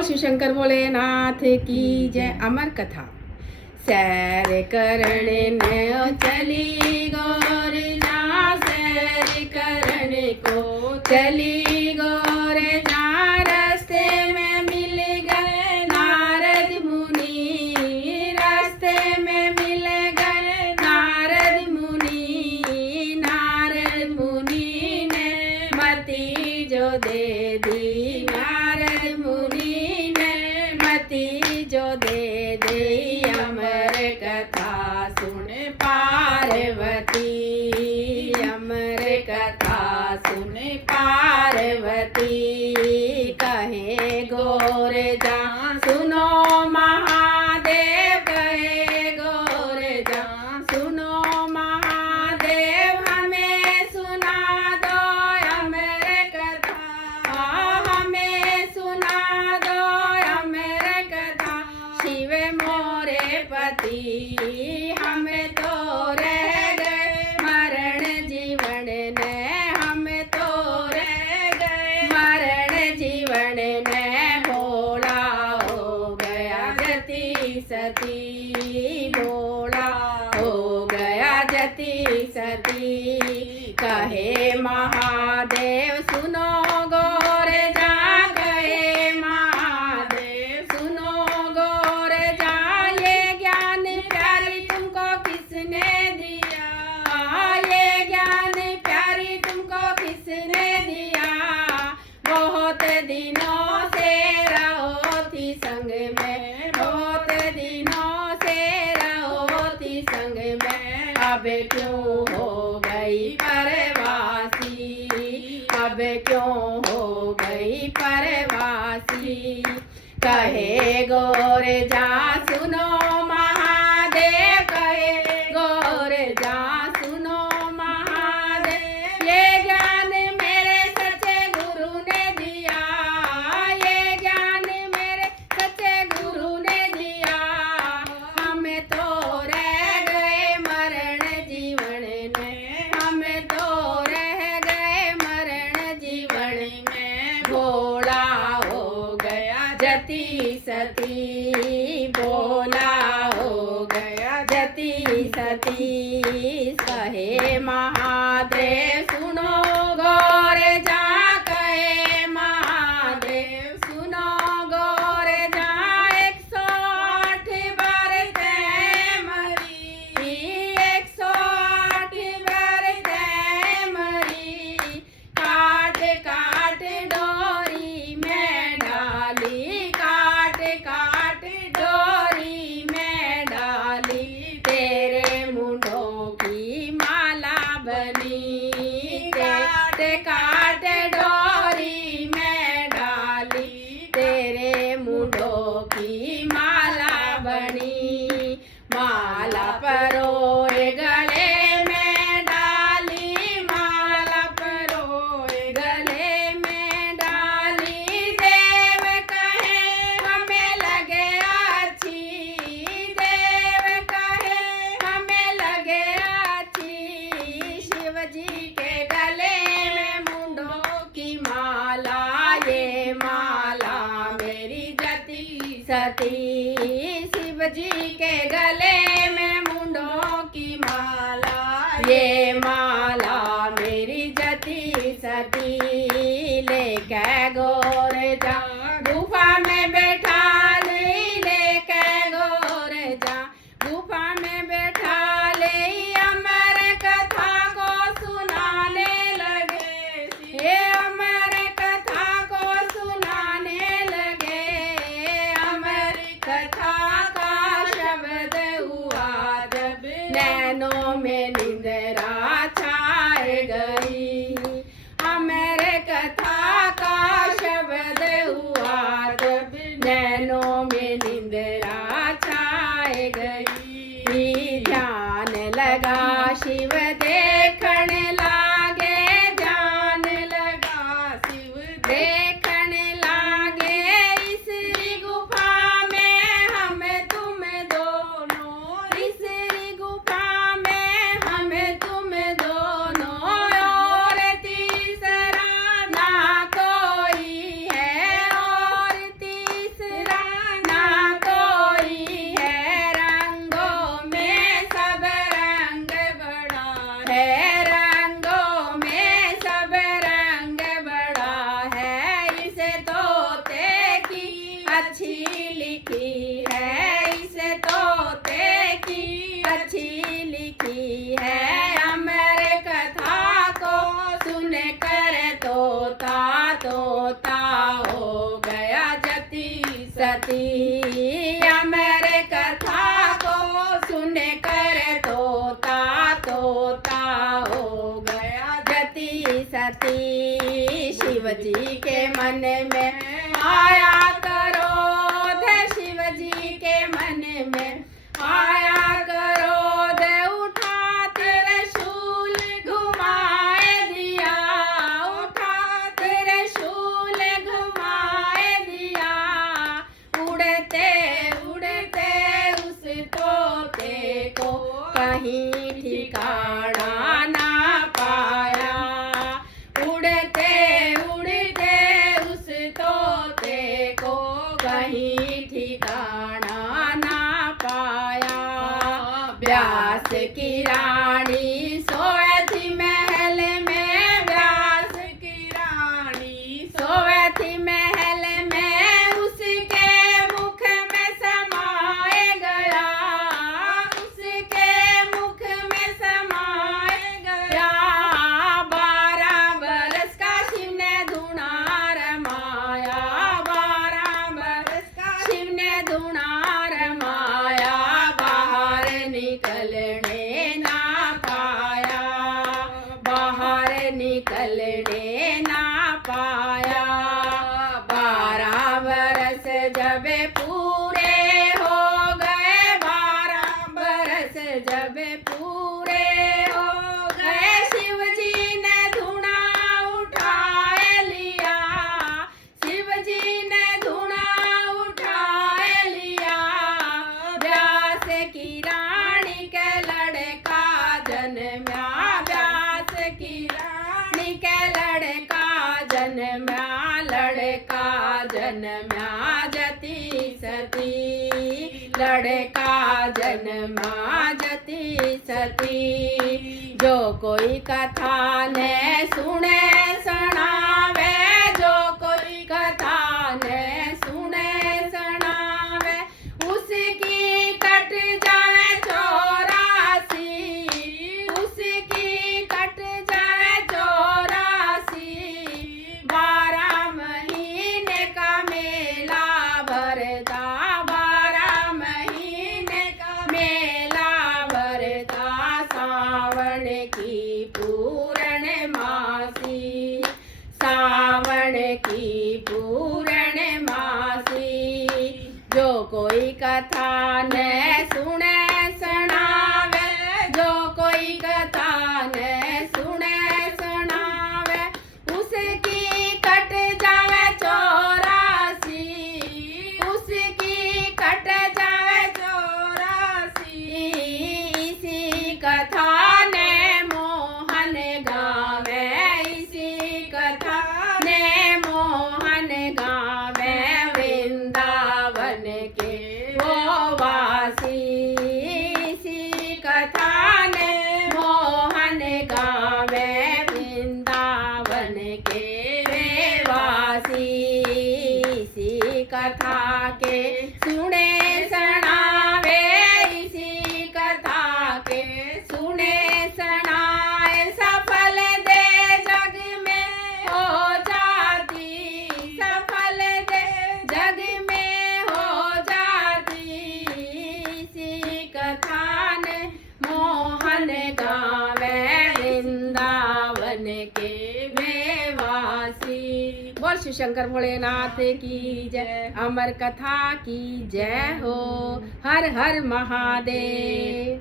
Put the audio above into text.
बोल शिव शंकर भोलेनाथ की जय। अमर कथा। सैर करने न चली गोरजा, सैर करने को चली गोरजा, रास्ते में मिल गए नारद मुनि, रास्ते में मिल गए नारद मुनि। नारद मुनि ने मति जो दे दी, नारद मुनि ने मति जो दे दी। अमर कथा सुन पार्वती, अमर कथा सुन पार्वती। कहे गोरजा सुनो महादेव, कहे गोरजा सुनो महादेव, हमें सुना दो अमर कथा, हमें सुना दो अमर कथा। शिव मोरे पति हम तो रह गए मरण जीवन ने, हम तो रह गए मरण जीवन ने। भोला हो गया जति सती, भोला हो गया जति सती। कहे महादेव सुनो गोरजा, कहे महादेव सुनो गोरजा। ये ज्ञान प्यारी तुमको किसने दिया, ये ज्ञान प्यारी तुमको किसने दिया। बहुत दिनों से रहो थी संग में, बहुत दिनों से रहो थी संग में। अब क्यों हो गई परवासी, अब क्यों हो गई परवासी। कहे गोरजा सुनो महादेव, कहे गोरजा सुनो महादेव। ये ज्ञान मेरे सच्चे गुरु ने दिया, ये ज्ञान मेरे सच्चे गुरु ने दिया। हम तो रह गए मरण जीवन में, हम तो रह गए मरण जीवन में। भोला हो गया जति सती, भोला हो गया जति सती। कहे महादेव सुनो गोरजा, कहे महादेव सुनो गोरजा। 108 बार तै मरी, 108 बार तै मरी। काट काट डोरी में डाली, काट काट डोरी में डाली। तेरे मुंडों की माला बनी, काट काट डोरी में डाली। तेरे मुंडों की माला बनी। माला परोए गले में डाली, माला परोए गले में डाली। देव कहे हमें लगे अच्छी, देव कहे हमें लगे अच्छी। शिव जी के गले में मुंडों की माला, ये माला मेरी जति सती। शिव जी के गले में मुंडों की माला, ये माला मेरी जति सती। लेके गोरजा गुफा में बैठा ले, लेके गोरजा गुफा में बैठा ले। अमर कथा को सुनाने लगे, ये अमर कथा को सुनाने लगे। अमर कथा का शब्द हुआ जब नैनों में निंद्रा छाए गई। अमर कथा का शब्द करे तोता, तोता हो गया जति सती। अमर कथा को सुन कर तोता, तोता हो गया जति सती। शिव जी के मन में आया क्रोध, शिव जी के मन में आया क्रोध, उठा त्रिशूल घुमाए दिया, उठा त्रिशूल घुमाए दिया। उड़ते उड़ते उस तोते को कहीं ठिकाना ना पाया। उड़ते उड़ते उस तोते को कहीं ठिकाना ना पाया। व्यास की रानी सोए थी महल में, व्यास की रानी सोए थी महल में, उसके मुख में समाए गया, उसके मुख में समाए गया। 12 बरस का शिव ने धुना रमाया, 12 बरस का शिव ने धुना रमाया। बाहर निकलने ना पाया, बाहर निकलने ना पाया। 12 बरस जब पूरे हो गए, 12 बरस जब पूरे हो गए, शिव जी ने धुना उठाए लिया, शिव जी ने धुना उठाए लिया। व्यास की रानी के लड़का जन्मा, व्यास की रानी के लड़का जन्मा, लड़का जन्मा जति सती, लड़का जन्मा जति सती। जो कोई कथा ने सुने सुनावे, जो कोई कथा ने सुने सुनावे, उसकी कट जाए 84, उसकी कट जाए 84। 12 महीने का मेला भरता, 12 महीने का मेला भरता। सावन की पूर्णमासी, सावन की पूर्णमासी। जो कोई कथा ने सुने सुनावे, जो कोई कथा ने सुने सुनावे, उसकी कट जावे 84, उसकी कट जावे 84। इसी कथा ने मोहन गावे, इसी कथा ने मोहन गावे। वृंदावन के वो वासी, इसी कथा ने मोहन गावे। वृंदावन के वे वासी, इसी कथा के सुने सुनावे, इसी कथा के सुने सुनाए। सफल दे जग में हो जाती, सफल दे जग में हो जाती। इसी कथा ने मोहन गावे, वृंदावन के वे वासी। बोल शिव शंकर भोलेनाथ की जय, अमर कथा की जय हो। हर हर महादेव।